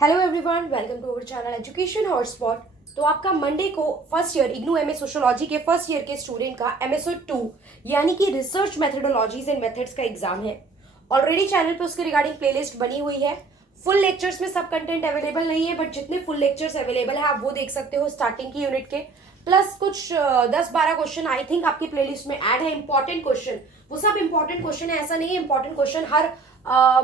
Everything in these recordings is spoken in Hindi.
Hello everyone, welcome to our channel education hotspot. तो आपका मंडे को first year IGNOU MA sociology के फर्स्ट ईयर के स्टूडेंट का एमएसओ 2 यानी कि रिसर्च मेथोडोलॉजीज एंड मेथड्स का एग्जाम है। ऑलरेडी चैनल पे उसके रिगार्डिंग प्लेलिस्ट बनी हुई है। फुल लेक्चर्स में सब कंटेंट अवेलेबल नहीं है, बट जितने फुल लेक्चर्स अवेलेबल है आप वो देख सकते हो स्टार्टिंग की यूनिट के। प्लस कुछ 10-12 क्वेश्चन आई थिंक आपकी प्लेलिस्ट में ऐड है, इंपॉर्टेंट क्वेश्चन। वो सब इंपॉर्टेंट क्वेश्चन है, ऐसा नहीं है इंपॉर्टेंट क्वेश्चन हर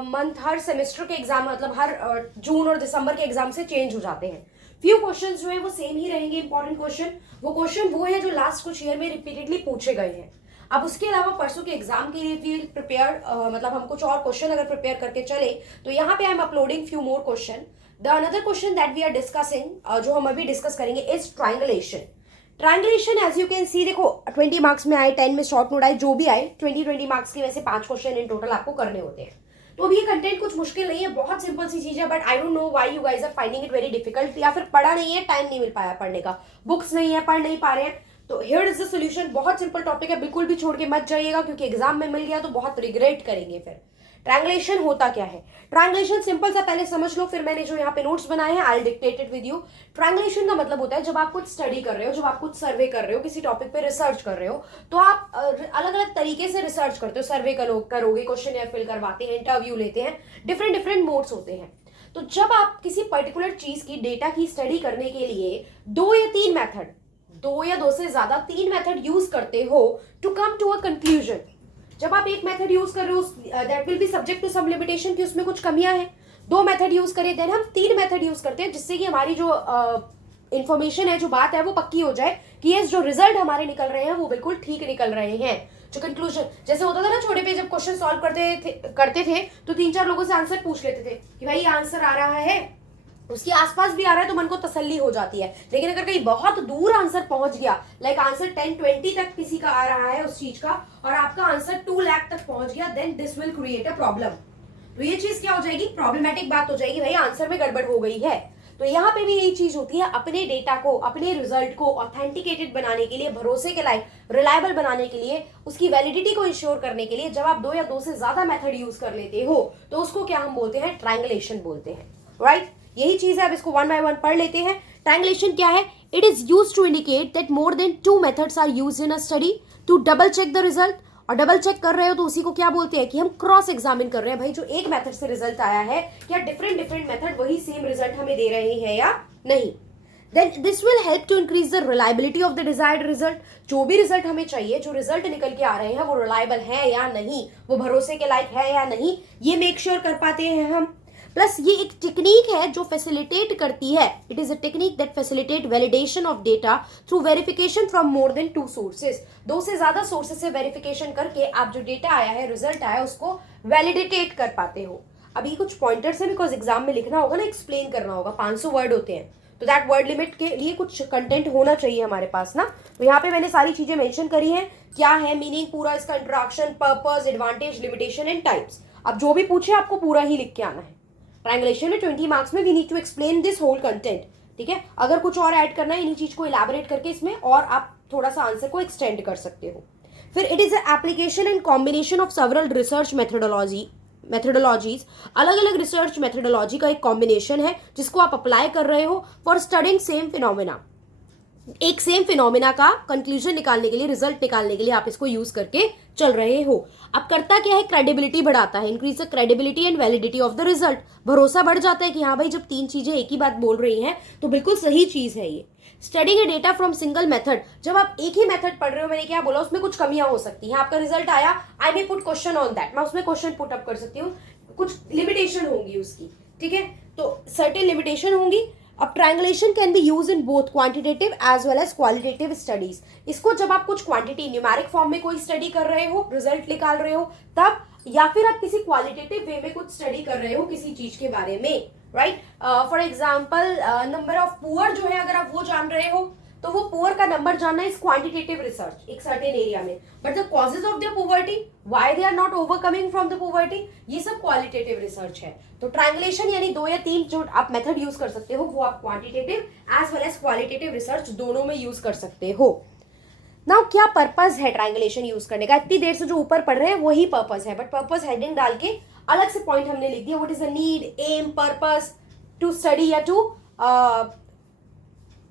मंथ हर सेमेस्टर के एग्जाम मतलब हर जून और दिसंबर के एग्जाम से चेंज हो जाते हैं। फ्यू क्वेश्चंस जो है वो सेम ही रहेंगे इंपॉर्टेंट क्वेश्चन। वो क्वेश्चन वो है जो लास्ट कुछ ईयर में रिपीटेडली पूछे गए हैं। अब उसके अलावा परसों के एग्जाम के लिए भी प्रिपेयर मतलब हम कुछ और क्वेश्चन अगर प्रिपेयर करके चले तो यहाँ पे I am uploading few more question. The another question that we are discussing जो हम अभी डिस्कस करेंगे is triangulation. Triangulation as you can see, देखो 20 मार्क्स में आए, 10 में शॉर्ट नोट आए, जो भी आए 20 मार्क्स के वैसे 5 क्वेश्चन इन टोटल आपको करने होते हैं। तो अभी ये कंटेंट कुछ मुश्किल नहीं है, बहुत सिंपल सी चीज है, but I don't know why you guys are finding it very difficult. या फिर पढ़ा नहीं है, टाइम नहीं मिल पाया पढ़ने का, बुक्स नहीं है, पढ़ नहीं पा रहे हैं। तो हियर इज द सोल्यूशन। बहुत सिंपल टॉपिक है, बिल्कुल भी छोड़ के मत जाइएगा, क्योंकि एग्जाम में मिल गया तो बहुत रिग्रेट करेंगे फिर। ट्रायंगुलेशन होता क्या है? ट्रायंगुलेशन सिंपल सा पहले समझ लो, फिर मैंने जो यहाँ पे नोट्स बनाए हैं I dictate it with you. Triangulation का मतलब होता है जब आप कुछ स्टडी कर रहे हो, जब आप कुछ सर्वे कर रहे हो, किसी टॉपिक पे रिसर्च कर रहे हो, तो आप अलग अलग तरीके से रिसर्च करते हो। सर्वे करोगे, क्वेश्चन फिल करवाते हैं, इंटरव्यू लेते हैं, डिफरेंट डिफरेंट मोड्स होते हैं। तो जब आप किसी पर्टिकुलर चीज की डेटा की स्टडी करने के लिए दो या तीन मेथड, दो या दो से ज्यादा तीन मेथड यूज करते हो to come to a conclusion. जब आप एक मेथड यूज कर रहे हो that will be subject to some limitation कि उसमें कुछ कमियां हैं। दो मेथड यूज करें, देन हम तीन मेथड यूज करते हैं, जिससे कि हमारी जो इंफॉर्मेशन है, जो बात है, वो पक्की हो जाए कि ये जो रिजल्ट हमारे निकल रहे हैं वो बिल्कुल ठीक निकल रहे हैं। जो कंक्लूजन जैसे होता था ना छोटे पे, जब क्वेश्चन सॉल्व करते थे तो 3-4 लोगों से आंसर पूछ लेते थे कि भाई आंसर आ रहा है, उसके आसपास भी आ रहा है तो मन को तसल्ली हो जाती है। लेकिन अगर कहीं बहुत दूर आंसर पहुंच गया, लाइक आंसर 10-20 तक किसी का आ रहा है उस चीज का, और आपका आंसर 2 लाख तक पहुंच गया, then this will create a problem. तो ये चीज क्या हो जाएगी? प्रॉब्लमेटिक बात हो जाएगी, भाई आंसर में गड़बड़ हो गई है। तो यहाँ पे भी यही चीज होती है, अपने डेटा को, अपने रिजल्ट को ऑथेंटिकेटेड बनाने के लिए, भरोसे के लायक, रिलायबल बनाने के लिए, उसकी वैलिडिटी को इंश्योर करने के लिए जब आप दो या दो से ज्यादा मेथड यूज कर लेते हो तो उसको क्या हम बोलते हैं? ट्रायंगुलेशन बोलते हैं, राइट? यही चीज है, अब इसको वन बाय वन पढ़ लेते हैं। ट्रायंगुलेशन क्या है? It is used to indicate that more than 2 methods are used in a study to double check the result. और डबल चेक कर रहे हो तो उसी को क्या बोलते हैं कि हम क्रॉस एग्जामिन कर रहे हैं, भाई जो एक मेथड से रिजल्ट आया है क्या डिफरेंट डिफरेंट मेथड वही सेम रिजल्ट हमें दे रहे हैं या नहीं। Then this will help to increase the reliability of the desired result. जो भी रिजल्ट हमें चाहिए, जो रिजल्ट निकल के आ रहे हैं वो रिलायबल है या नहीं, वो भरोसे के लायक है या नहीं, ये मेक श्योर कर पाते हैं हम। प्लस ये एक टेक्निक है जो फैसिलिटेट करती है, it is a technique that facilitate validation of data through verification from more than 2 sources. दो से ज्यादा सोर्सेज से वेरिफिकेशन करके आप जो डेटा आया है, रिजल्ट आया, उसको वैलिडेटेट कर पाते हो। अभी कुछ पॉइंटर्स है, बिकॉज एग्जाम में लिखना होगा ना, एक्सप्लेन करना होगा, 500 वर्ड होते हैं, तो दैट वर्ड लिमिट के लिए कुछ कंटेंट होना चाहिए हमारे पास ना। तो यहाँ पे मैंने सारी चीजें मेंशन करी हैं, क्या है मीनिंग पूरा इसका, interaction, purpose, advantage, limitation and types. अब जो भी पूछे आपको पूरा ही लिख के आना है। ट्रायंगुलेशन में 20 मार्क्स में we need to explain this whole content, ठीक है? अगर कुछ और ऐड करना है इन्हीं चीज को इलैबोरेट करके इसमें, और आप थोड़ा सा आंसर को एक्सटेंड कर सकते हो। फिर it is application and combination of several research methodologies. अलग अलग रिसर्च मेथोडोलॉजी का एक कॉम्बिनेशन है जिसको आप अप्लाई कर रहे हो फॉर स्टडिंग सेम फिनोमेना। एक सेम फिनोमेना का कंक्लूजन निकालने के लिए, रिजल्ट निकालने के लिए आप इसको यूज करके चल रहे हो। अब करता क्या है? क्रेडिबिलिटी बढ़ाता है, increase the credibility and validity of the result. भरोसा बढ़ जाता है कि हाँ भाई जब तीन चीजें एक ही बात बोल रही हैं तो बिल्कुल सही चीज है ये। Studying A data from single method, जब आप एक ही मेथड पढ़ रहे हो, मैंने क्या बोला, उसमें कुछ कमियां हो सकती हैं। आपका रिजल्ट आया, I may put question on that, मैं उसमें क्वेश्चन पुट अप कर सकती हूँ, कुछ लिमिटेशन होंगी उसकी, ठीक है? तो सर्टेन लिमिटेशन होंगी। अब triangulation can be use in both quantitative as well as qualitative studies. इसको जब आप कुछ क्वांटिटी न्यूमेरिक फॉर्म में कोई स्टडी कर रहे हो, रिजल्ट निकाल रहे हो तब, या फिर आप किसी क्वालिटेटिव वे में कुछ स्टडी कर रहे हो किसी चीज के बारे में, right? For example number of poor जो है, अगर आप वो जान रहे हो तो वो पुअर का नंबर जानना इज क्वांटिटेटिव रिसर्च एक सर्टेन एरिया में। But the causes of their poverty, why they are not overcoming from the poverty, ये सब क्वालिटेटिव रिसर्च है। तो ट्रायंगुलेशन यानी दो या तीन जो आप मेथड यूज कर सकते हो वो आप quantitative as well as qualitative research दोनों में यूज कर सकते हो। नाउ क्या पर्पस है ट्रायंगुलेशन यूज करने का? इतनी देर से जो ऊपर पढ़ रहे हैं वही पर्पस है, बट पर्पस हेडिंग डाल के अलग से पॉइंट हमने लिख दिया, what is the need, aim, purpose to study या to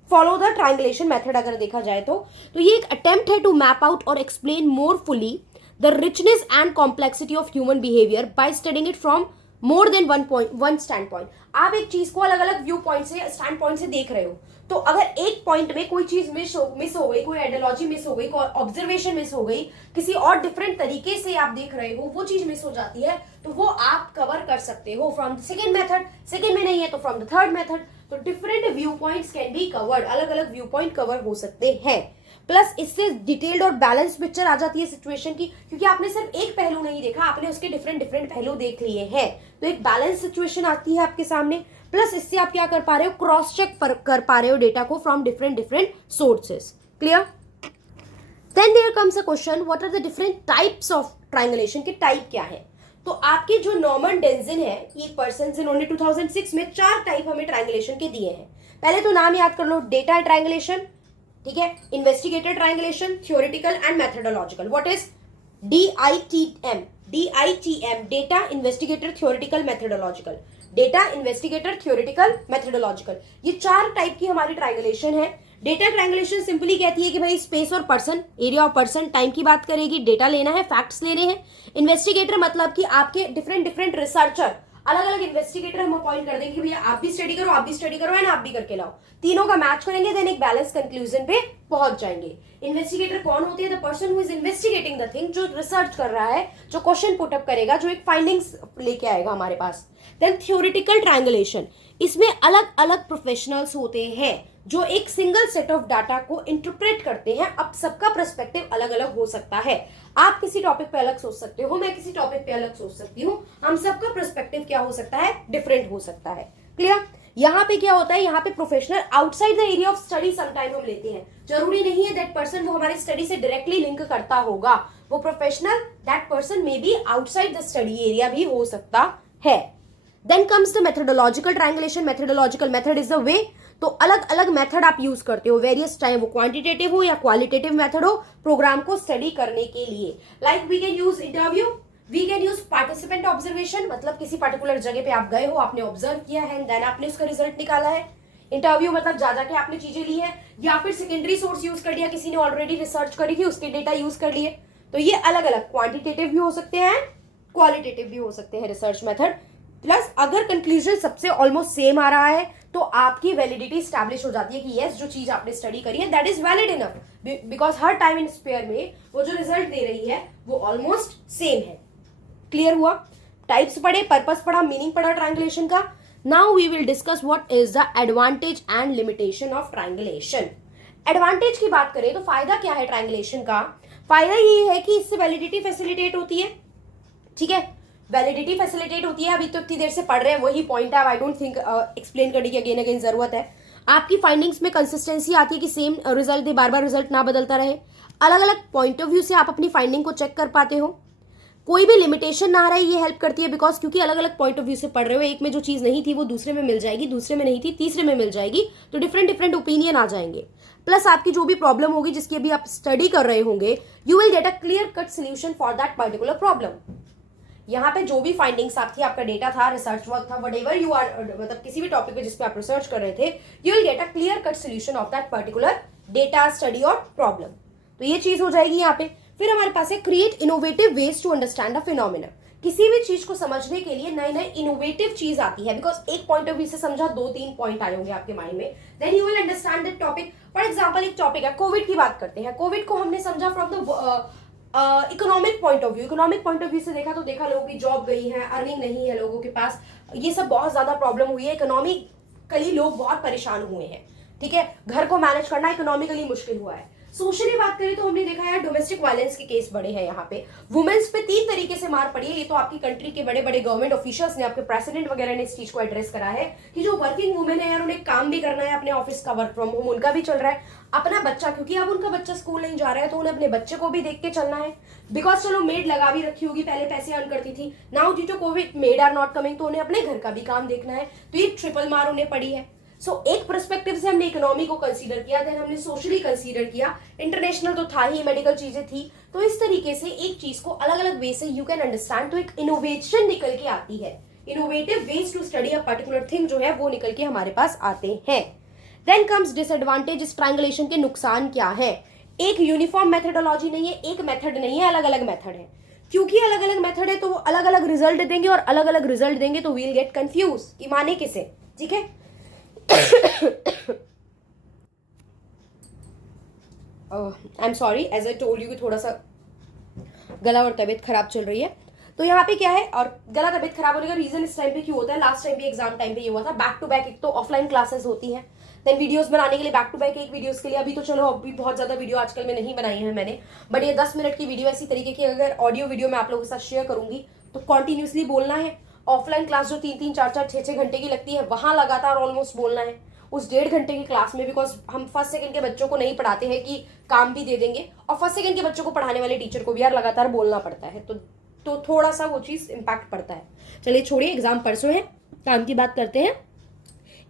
follow the triangulation method अगर देखा जाए तो ये एक अटेम्प्ट है टू मैप आउट और explain more fully the richness and complexity of human behaviour by studying it from more than one stand point. आप एक चीज को अलग अलग व्यू पॉइंट से, स्टैंड पॉइंट से देख रहे हो, तो अगर एक पॉइंट में कोई चीज मिस हो गई, कोई आइडियोलॉजी मिस हो गई, कोई ऑब्जर्वेशन मिस हो गई, किसी और डिफरेंट तरीके से आप देख रहे हो, वो चीज मिस हो जाती है, तो वो आप कवर कर सकते हो from the second method. Second में नहीं है तो फ्रॉम द थर्ड मेथड। तो different view points can be covered, अलग अलग व्यू पॉइंट कवर हो सकते हैं। प्लस इससे डिटेल्ड और बैलेंस पिक्चर आ जाती है सिचुएशन की, क्योंकि आपने सिर्फ एक पहलू नहीं देखा, आपने उसके डिफरेंट डिफरेंट पहलू देख लिए हैं, तो एक बैलेंस सिचुएशन आती है आपके सामने। प्लस इससे आप क्या कर पा रहे हो, क्रॉस चेक कर पा रहे हो डेटा को from different different sources. Clear? Then there comes a question, what are the different types of triangulation के टाइप क्या है? तो आपके जो नॉर्मन डेंजिन है, ये पर्सन जिन्होंने 2006 में 4 टाइप हमें ट्रायंगुलेशन के दिए हैं। पहले तो नाम याद कर लो, डेटा ट्रायंगुलेशन, ठीक है, investigated triangulation, theoretical and methodological. What is DITM? DITM, data investigated theoretical methodological, data investigator theoretical methodological, ये 4 टाइप की हमारी ट्रायंगुलेशन है। डेटा ट्रायंगुलेशन सिंपली कहती है कि भाई स्पेस और पर्सन, एरिया और पर्सन, टाइम की बात करेगी, डेटा लेना है, फैक्ट्स लेने हैं। इन्वेस्टिगेटर मतलब कि आपके डिफरेंट डिफरेंट रिसर्चर, अलग अलग इन्वेस्टिगेटर हम अपॉइंट कर देंगे कि भैया आप भी स्टडी करो, आप भी स्टडी करो एंड आप भी करके लाओ, तीनों का मैच करेंगे, देन एक बैलेंस कंक्लूजन पे पहुंच जाएंगे। इन्वेस्टिगेटर कौन होती है? The person who is investigating the thing, जो रिसर्च कर रहा है, जो क्वेश्चन पुटअप करेगा, जो एक फाइंडिंग्स लेके आएगा हमारे पास। देन थ्योरेटिकल ट्रायंगुलेशन, इसमें अलग अलग प्रोफेशनल्स होते हैं जो एक सिंगल सेट ऑफ डाटा को इंटरप्रेट करते हैं। अब सबका पर्सपेक्टिव अलग अलग हो सकता है, आप किसी टॉपिक पे अलग सोच सकते हो, मैं किसी टॉपिक पे अलग सोच सकती हूँ, हम सबका पर्सपेक्टिव क्या हो सकता है, डिफरेंट हो सकता है। क्लियर? यहाँ पे क्या होता है, यहाँ पे professional outside the area of study sometime हम लेते हैं, जरूरी नहीं है दैट पर्सन वो हमारी स्टडी से डायरेक्टली लिंक करता होगा, वो professional that person may be outside the study area भी हो सकता है। Then comes the methodological triangulation. Methodological method is the way, तो अलग अलग मेथड आप यूज करते हो, वेरियस, चाहे वो क्वांटिटेटिव हो या क्वालिटेटिव मेथड हो, प्रोग्राम को स्टडी करने के लिए। Like we can use interview, we can use participant observation, मतलब किसी पर्टिकुलर जगह पे आप गए हो, आपने ऑब्जर्व किया है, देन आपने उसका रिजल्ट निकाला है। इंटरव्यू मतलब जा जाके आपने चीजें ली है, या फिर सेकेंडरी सोर्स यूज कर लिया, किसी ने ऑलरेडी रिसर्च करी थी, उसके डेटा यूज कर लिए। तो ये अलग अलग क्वांटिटेटिव भी हो सकते हैं, क्वालिटेटिव भी हो सकते हैं रिसर्च मेथड। प्लस अगर कंक्लूजन सबसे ऑलमोस्ट सेम आ रहा है तो आपकी वैलिडिटी स्टैब्लिश हो जाती है कि यस, जो चीज आपने स्टडी करी है that is valid enough, because हर टाइम इन स्पेयर में वो जो रिजल्ट दे रही है वो ऑलमोस्ट सेम है। क्लियर हुआ? टाइप्स पढ़े, पर्पस पढ़ा, मीनिंग पढ़ा ट्रायंगुलेशन का। Now we will discuss what is the advantage and limitation of triangulation. Advantage की बात करें तो फायदा क्या है ट्रायंगुलेशन का? फायदा ये है कि इससे वैलिडिटी फैसिलिटेट होती है, ठीक है, वैलिडिटी फैसिलिटेट होती है। अभी तो इतनी देर से पढ़ रहे हैं, वही पॉइंट है, आई डोंट थिंक एक्सप्लेन करने की अगेन अगेन जरूरत है। आपकी फाइंडिंग्स में कंसिस्टेंसी आती है कि सेम रिजल्ट दे, बार बार रिजल्ट ना बदलता रहे। अलग अलग पॉइंट ऑफ व्यू से आप अपनी फाइंडिंग को चेक कर पाते हो, कोई भी लिमिटेशन ना रहे, ये हेल्प करती है, बिकॉज क्योंकि अलग अलग पॉइंट ऑफ व्यू से पढ़ रहे हो, एक में जो चीज नहीं थी वो दूसरे में मिल जाएगी, दूसरे में नहीं थी तीसरे में मिल जाएगी, तो डिफरेंट डिफरेंट ओपिनियन आ जाएंगे। प्लस आपकी जो भी प्रॉब्लम होगी जिसकी अभी आप स्टडी कर रहे होंगे, you will get a clear cut solution for that particular problem. यहाँ पे जो भी फाइंडिंग्स आपकी, आपका डेटा था, रिसर्च वर्क था, व्हाटएवर यू आर, मतलब किसी भी टॉपिक पे जिस पे आप रिसर्च कर रहे थे, you will get a clear cut solution of that particular data, study और प्रॉब्लम। तो ये चीज हो जाएगी यहाँ पे। फिर हमारे पास है create innovative ways to understand a phenomena. किसी भी चीज को समझने के लिए नई नई इनोवेटिव चीज आती है, बिकॉज एक पॉइंट ऑफ व्यू से समझा, 2-3 पॉइंट आए होंगे आपके माइंड में, then you will understand that topic. For example एक टॉपिक है, कोविड की बात करते हैं। कोविड को हमने समझा from the economic point of view. Economic point of view से देखा तो देखा लोगों की जॉब गई है, अर्निंग नहीं है लोगों के पास, ये सब बहुत ज्यादा प्रॉब्लम हुई है, इकोनॉमिकली लोग बहुत परेशान हुए हैं, ठीक है, घर को मैनेज करना इकोनॉमिकली मुश्किल हुआ है। सोशली बात करें तो हमने देखा है डोमेस्टिक वायलेंस के केस बड़े हैं यहाँ पे, वुमेन्स पे 3 तरीके से मार पड़ी है। ये तो आपकी कंट्री के बड़े बड़े गवर्नमेंट ऑफिशियल्स ने, आपके प्रेसिडेंट वगैरह ने इस चीज को एड्रेस करा है कि जो वर्किंग वुमेन है यार, उन्हें काम भी करना है, अपने ऑफिस का वर्क फ्रॉम होम उनका भी चल रहा है, अपना बच्चा, क्योंकि अब उनका बच्चा स्कूल नहीं जा रहा है तो उन्हें अपने बच्चे को भी देख के चलना है, बिकॉज चलो मेड लगा भी रखी होगी, पहले पैसे अर्न करती थी, now due to Covid maid are not coming, तो उन्हें अपने घर का भी काम देखना है, तो ये ट्रिपल मार उन्हें पड़ी है। सो एक पर्सपेक्टिव से हमने इकोनॉमी को कंसीडर किया, देन हमने सोशली कंसीडर किया, इंटरनेशनल तो था ही, मेडिकल चीजें थी, तो इस तरीके से एक चीज को अलग अलग वे से यू कैन अंडरस्टैंड, तो एक इनोवेशन निकल के आती है innovative ways to study a particular thing जो है वो निकल के हमारे पास आते हैं। देन कम्स डिसएडवांटेज, इस ट्रायंगुलेशन के नुकसान क्या है? एक यूनिफॉर्म मेथडोलॉजी नहीं है, एक मेथड नहीं है, अलग अलग मेथड है। क्योंकि अलग अलग मेथड है तो वो अलग अलग रिजल्ट देंगे, और अलग अलग रिजल्ट देंगे तो वील गेट कंफ्यूज कि माने किसे, ठीक है। I am sorry, as I told you कि थोड़ा सा गला और तबीयत खराब चल रही है। तो यहाँ पे क्या है, और गला तबीयत खराब होने का रीजन इस टाइम पे क्यों होता है, लास्ट टाइम भी एग्जाम टाइम पे ये हुआ था, बैक टू बैक एक तो ऑफलाइन क्लासेस होती हैं, देन वीडियोस बनाने के लिए बैक टू बैक एक वीडियोस के लिए, अभी तो चलो अभी बहुत ज्यादा वीडियो आजकल में नहीं बनाई है मैंने, बट ये 10 मिनट की वीडियो ऐसी तरीके की अगर ऑडियो वीडियो मैं आप लोगों के साथ शेयर करूंगी तो कॉन्टिन्यूसली बोलना है। ऑफलाइन क्लास जो 3-3, 4-4, 6-6 घंटे की लगती है, वहां लगातार ऑलमोस्ट बोलना है। उस 1.5 घंटे की क्लास में, बिकॉज हम फर्स्ट सेकंड के बच्चों को नहीं पढ़ाते हैं कि काम भी दे देंगे, और फर्स्ट सेकंड के बच्चों को पढ़ाने वाले टीचर को भी यार लगातार बोलना पड़ता है, तो थोड़ा सा वो चीज इंपैक्ट पड़ता है। चलिए छोड़िए, एग्जाम परसों है, काम की बात करते हैं।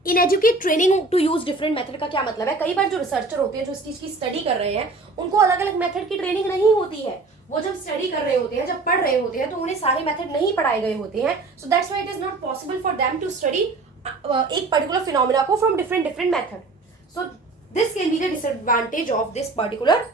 In educate training to use different method का क्या मतलब है? कई बार जो रिसर्चर होते हैं, जो इस चीज की स्टडी कर रहे हैं, उनको अलग अलग मेथड की ट्रेनिंग नहीं होती है। वो जब स्टडी कर रहे होते हैं, जब पढ़ रहे होते हैं, तो उन्हें सारे मेथड नहीं पढ़ाए गए होते हैं। So that's why it is not possible for them to study एक पर्टिकुलर फिनोमिना को from different method. So this can be the disadvantage of this particular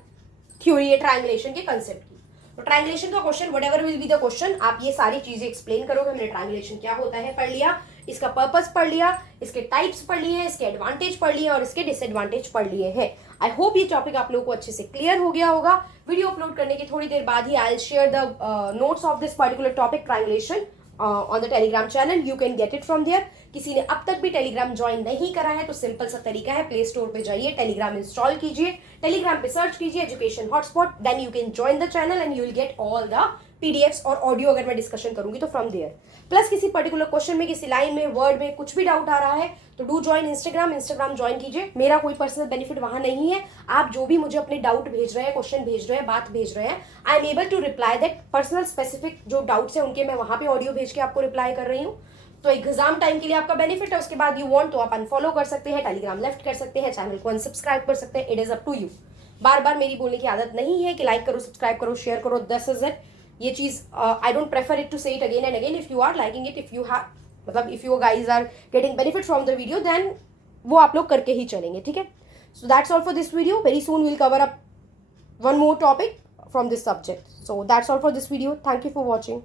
theory, triangulation के कंसेप्ट की। तो ट्रायंगुलेशन का question, whatever will be the question, आप ये सारी चीजें एक्सप्लेन करोगे। हमने ट्रायंगुलेशन क्या होता है पढ़ लिया, इसका पर्पस पढ़ लिया, इसके टाइप्स पढ़ लिए हैं, इसके एडवांटेज पढ़ लिए और इसके डिसएडवांटेज पढ़ लिए हैं। आई होप ये टॉपिक आप लोगों को अच्छे से क्लियर हो गया होगा। वीडियो अपलोड करने के थोड़ी देर बाद ही I will share the notes of this particular topic triangulation on the Telegram channel, you can get it from there. किसी ने अब तक भी टेलीग्राम ज्वाइन नहीं करा है तो सिंपल सा तरीका है, प्ले स्टोर पे जाइए, टेलीग्राम इंस्टॉल कीजिए, टेलीग्राम पे सर्च कीजिए education hotspot, then you can join the channel and you will get all the PDFs और ऑडियो अगर मैं डिस्कशन करूंगी तो फ्रॉम देयर। प्लस किसी पर्टिकुलर क्वेश्चन में, किसी लाइन में, वर्ड में कुछ भी डाउट आ रहा है तो डू ज्वाइन इंस्टाग्राम ज्वाइन कीजिए। मेरा कोई पर्सनल बेनिफिट वहां नहीं है, आप जो भी मुझे अपने डाउट भेज रहे हैं, क्वेश्चन भेज रहे हैं, बात भेज रहे हैं, I am able to reply that personal specific जो डाउट्स है उनके मैं वहां पे ऑडियो भेज के आपको रिप्लाई कर रही हूँ। तो एग्जाम टाइम के लिए आपका बेनिफिट है, उसके बाद यू वांट तो आप अनफॉलो कर सकते हैं, टेलीग्राम लेफ्ट कर सकते हैं, चैनल को अनसब्सक्राइब कर सकते हैं, it is up to you. बार बार मेरी बोलने की आदत नहीं है कि लाइक करो, सब्सक्राइब करो, शेयर करो, 10,000 ये चीज I don't prefer it to say it again and again. If you are liking it, if you have मतलब if you guys are getting benefit from the video, then वो आप लोग करके ही चलेंगे, ठीक है। So that's all for this video, very soon will cover up one more topic from this subject. So that's all for this video. Thank you for watching.